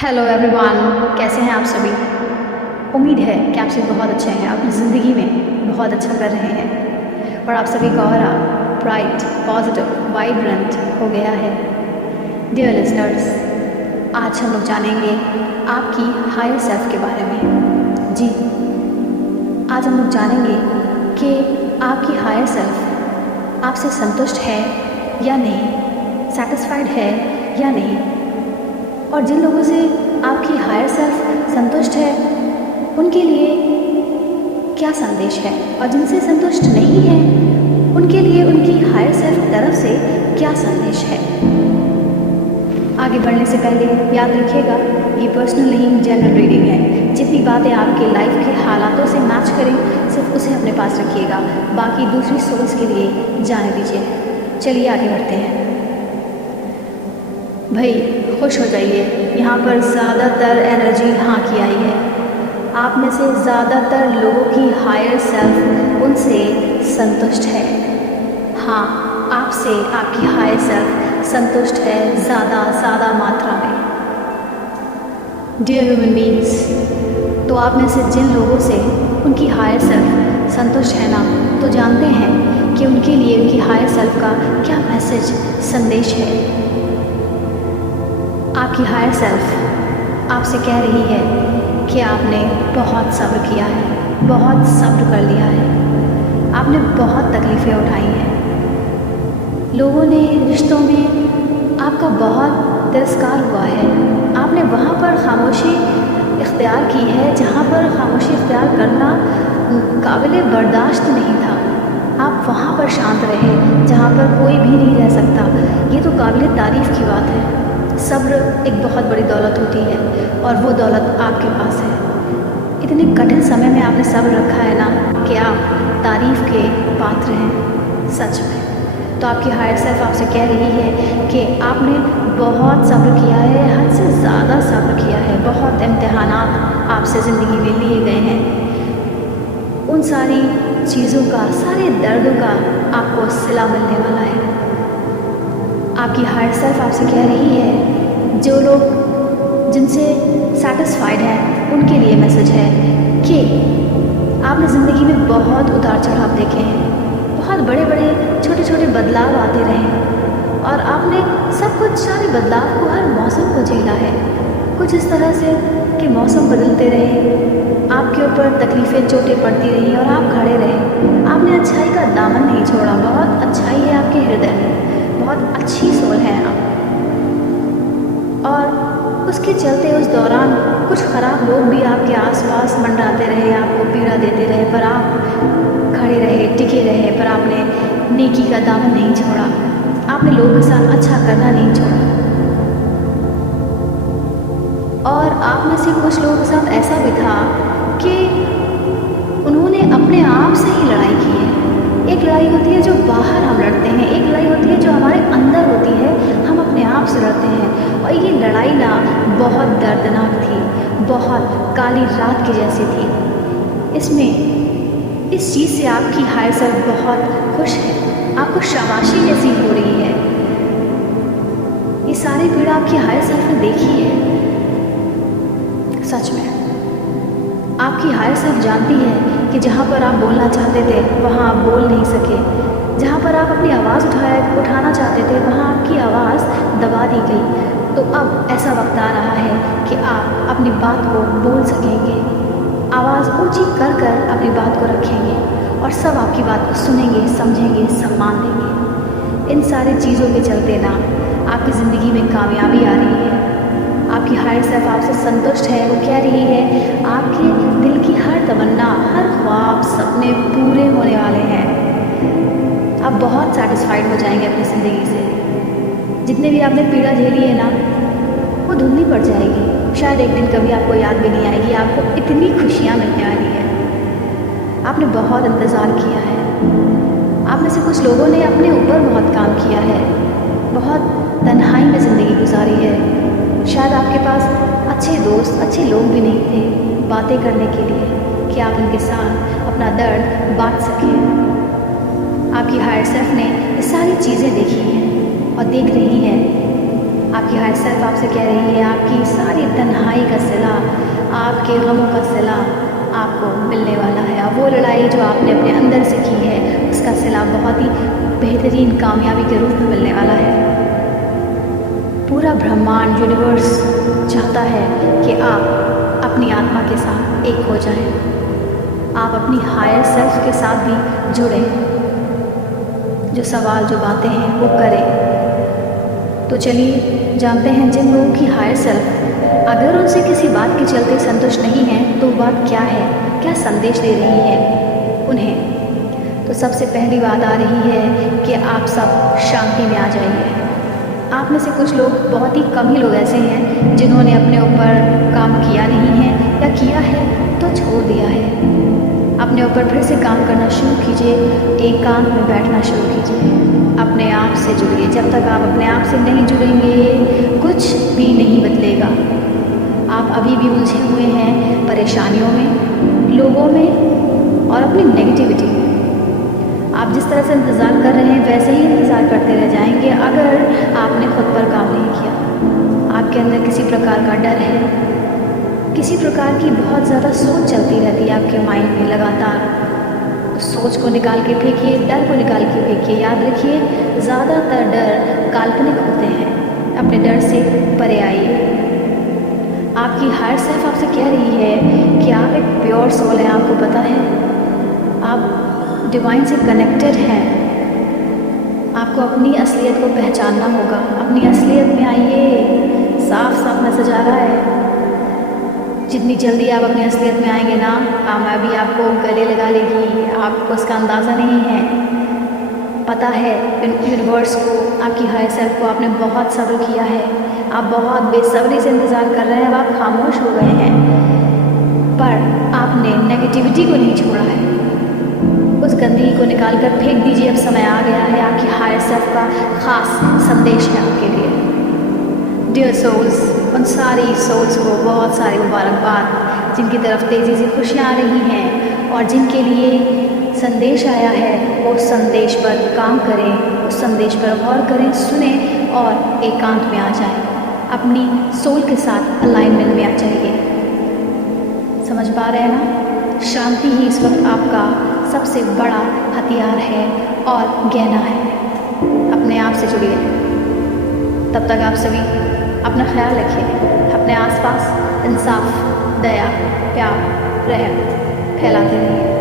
Hello everyone, कैसे हैं आप सभी। उम्मीद है कि आप सभी बहुत अच्छे हैं, अपनी ज़िंदगी में बहुत अच्छा कर रहे हैं और आप सभी का ऑरा ब्राइट, पॉजिटिव, वाइब्रेंट हो गया है। डियर लिसनर्स, आज हम लोग जानेंगे आपकी हायर सेल्फ के बारे में। जी, आज हम लोग जानेंगे कि आपकी हायर सेल्फ आपसे संतुष्ट है या नहीं, सेटिस्फाइड है या नहीं, और जिन लोगों से आपकी हायर सेल्फ संतुष्ट है उनके लिए क्या संदेश है, और जिनसे संतुष्ट नहीं है उनके लिए उनकी हायर सेल्फ की तरफ से क्या संदेश है। आगे बढ़ने से पहले याद रखिएगा, ये पर्सनल नहीं, जनरल रीडिंग है। जितनी बातें आपके लाइफ के हालातों से मैच करें सिर्फ उसे अपने पास रखिएगा, बाकी दूसरी सोल्स के लिए जाने दीजिए। चलिए आगे बढ़ते हैं। भाई खुश हो जाइए, यहाँ पर ज़्यादातर एनर्जी हाँ की आई है। आप में से ज़्यादातर लोगों की हायर सेल्फ उनसे संतुष्ट है। हाँ, आपसे आपकी हायर सेल्फ संतुष्ट है ज़्यादा मात्रा में। डियर ह्यूमन बीइंग्स, तो आप में से जिन लोगों से उनकी हायर सेल्फ संतुष्ट है ना, तो जानते हैं कि उनके लिए उनकी हायर सेल्फ का क्या मैसेज, संदेश है। आपकी हायर सेल्फ आपसे कह रही है कि आपने बहुत सब्र किया है, बहुत सब्र कर लिया है, आपने बहुत तकलीफ़ें उठाई हैं। लोगों ने रिश्तों में आपका बहुत तिरस्कार हुआ है। आपने वहाँ पर खामोशी इख्तियार की है जहाँ पर खामोशी इख्तियार करना काबिल बर्दाश्त नहीं था। आप वहाँ पर शांत रहे जहाँ पर कोई भी नहीं रह सकता। ये तो काबिल तारीफ़ की बात है। सब्र एक बहुत बड़ी दौलत होती है और वो दौलत आपके पास है। इतने कठिन समय में आपने सब्र रखा है ना कि आप तारीफ़ के पात्र हैं सच में। तो आपकी हायर सेल्फ आपसे कह रही है कि आपने बहुत सब्र किया है, हद से ज़्यादा सब्र किया है। बहुत इम्तिहानात आपसे ज़िंदगी में लिए गए हैं। उन सारी चीज़ों का, सारे दर्दों का आपको सिला मिलने वाला है। आपकी हायर सेल्फ आपसे कह रही है, जो लोग जिनसे सेटिस्फाइड हैं उनके लिए मैसेज है कि आपने ज़िंदगी में बहुत उतार चढ़ाव देखे हैं, बहुत बड़े बड़े छोटे छोटे बदलाव आते रहे और आपने सब कुछ, सारे बदलाव को, हर मौसम को झेला है। कुछ इस तरह से कि मौसम बदलते रहे, आपके ऊपर तकलीफ़ें, चोटें पड़ती रही और आप खड़े रहे। आपने अच्छाई का दामन नहीं छोड़ा। बहुत अच्छाई है आपके हृदय में, बहुत अच्छी सोल है आप। और उसके चलते उस दौरान कुछ ख़राब लोग भी आपके आसपास मंडराते रहे, आपको पीड़ा देते रहे, पर आप खड़े रहे, टिके रहे, पर आपने नेकी का दामन नहीं छोड़ा। आपने लोगों के साथ अच्छा करना नहीं छोड़ा। और आप में से कुछ लोगों के साथ ऐसा भी था कि उन्होंने अपने आप से ही लड़ाई की है। एक लड़ाई होती है जो बाहर हम लड़ते हैं, एक लड़ाई होती है जो हमारे अंदर होती है, हम अपने आप से लड़ते हैं। और ये लड़ाई ना बहुत दर्दनाक थी, बहुत काली रात की जैसी थी। इसमें इस चीज़ से आपकी हायर सेल्फ बहुत खुश है, आपको शाबाशी जैसी हो रही है। ये सारी पीड़ा आपकी हायर सेल्फ ने देखी है। सच में आपकी हायर सेल्फ जानती है कि जहाँ पर आप बोलना चाहते थे वहाँ आप बोल नहीं सके, जहाँ पर आप अपनी आवाज़ उठाना चाहते थे वहाँ आपकी आवाज़ दबा दी गई। तो अब ऐसा वक्त आ रहा है कि आप अपनी बात को बोल सकेंगे, आवाज़ ऊंची कर कर अपनी बात को रखेंगे और सब आपकी बात को सुनेंगे, समझेंगे, सम्मान देंगे। इन सारी चीज़ों के चलते ना आपकी ज़िंदगी में कामयाबी आ रही है। आपकी हायर सेल्फ आपसे संतुष्ट है। वो कह रही है आपके दिल की हर तमन्ना, हर ख्वाब, सपने पूरे होने वाले हैं। आप बहुत सेटिस्फाइड हो जाएंगे अपनी ज़िंदगी से। जितने भी आपने पीड़ा झेली है ना, वो धुंधली पड़ जाएगी। शायद एक दिन कभी आपको याद भी नहीं आएगी। आपको इतनी खुशियाँ मिलने वाली है। आपने बहुत इंतज़ार किया है। आप में से कुछ लोगों ने अपने ऊपर बहुत काम किया है, बहुत तन्हाई में ज़िंदगी गुजारी है। शायद आपके पास अच्छे दोस्त, अच्छे लोग भी नहीं थे बातें करने के लिए कि आप उनके साथ अपना दर्द बांट सकें। आपकी हायर सेल्फ ने ये सारी चीज़ें देखी हैं और देख रही है आपकी हायर सेल्फ आपसे कह रही है आपकी सारी तन्हाई का सिला, आपके गमों का सिला आपको मिलने वाला है। अब वो लड़ाई जो आपने अपने अंदर से की है उसका सिला बहुत ही बेहतरीन कामयाबी के रूप में मिलने वाला है। पूरा ब्रह्मांड यूनिवर्स चाहता है कि आप अपनी आत्मा के साथ एक हो जाएं, आप अपनी हायर सेल्फ के साथ भी जुड़ें, जो सवाल जो बातें हैं वो करें। तो चलिए जानते हैं जिन लोगों की हायर सेल्फ अगर उनसे किसी बात के चलते संतुष्ट नहीं है तो वो बात क्या है, क्या संदेश दे रही है उन्हें। तो सबसे पहली बात आ रही है कि आप सब शांति में आ जाइए। आप में से कुछ लोग, बहुत ही कम ही लोग ऐसे हैं जिन्होंने अपने ऊपर काम किया नहीं है या किया है तो छोड़ दिया है। अपने ऊपर फिर से काम करना शुरू कीजिए, एकांत में बैठना शुरू कीजिए, अपने आप से जुड़िए। जब तक आप अपने आप से नहीं जुड़ेंगे कुछ भी नहीं बदलेगा। आप अभी भी उलझे हुए हैं परेशानियों में, लोगों में और अपनी नेगेटिविटी में। आप जिस तरह से इंतज़ार कर रहे हैं वैसे ही इंतज़ार करते रह जाएंगे अगर आपने खुद पर काम नहीं किया। आपके अंदर किसी प्रकार का डर है, किसी प्रकार की बहुत ज़्यादा सोच चलती रहती है आपके माइंड में लगातार। उस सोच को निकाल के फेंकिए, डर को निकाल के फेंकिए। याद रखिए ज़्यादातर डर काल्पनिक होते हैं, अपने डर से परे आइए। आपकी हायर सेल्फ आपसे कह रही है कि आप एक प्योर सोल हैं, आपको पता है आप डिवाइन से कनेक्टेड हैं। आपको अपनी असलियत को पहचानना होगा। अपनी असलियत में आइए, साफ साफ मैसेज आ रहा है। जितनी जल्दी आप अपनी असलियत में आएंगे ना, कामयाबी आपको गले लगा लेगी। आपको उसका अंदाज़ा नहीं है। पता है यूनिवर्स को, आपकी हायर सेल्फ को आपने बहुत सब्र किया है, आप बहुत बेसब्री से इंतज़ार कर रहे हैं, अब आप खामोश हो गए हैं, पर आपने नेगेटिविटी को नहीं छोड़ा है। उस गंदगी को निकाल कर फेंक दीजिए। अब समय आ गया है। आपकी हायर सेल्फ का ख़ास संदेश है आपके लिए। डियर सोल्स, उन सारी सोल्स को बहुत सारी मुबारकबाद जिनकी तरफ तेज़ी से खुशियाँ आ रही हैं और जिनके लिए संदेश आया है। वो संदेश पर काम करें, उस संदेश पर गौर करें, सुने और एकांत में आ जाएं, अपनी सोल के साथ अलाइनमेंट में आ जाइए। समझ पा रहे हैं ना? शांति ही इस वक्त आपका सबसे बड़ा हथियार है और गहना है। अपने आप से जुड़िए। तब तक आप सभी अपना ख्याल रखिए। अपने आसपास इंसाफ, दया, प्यार, रहम फैलाते रहिए।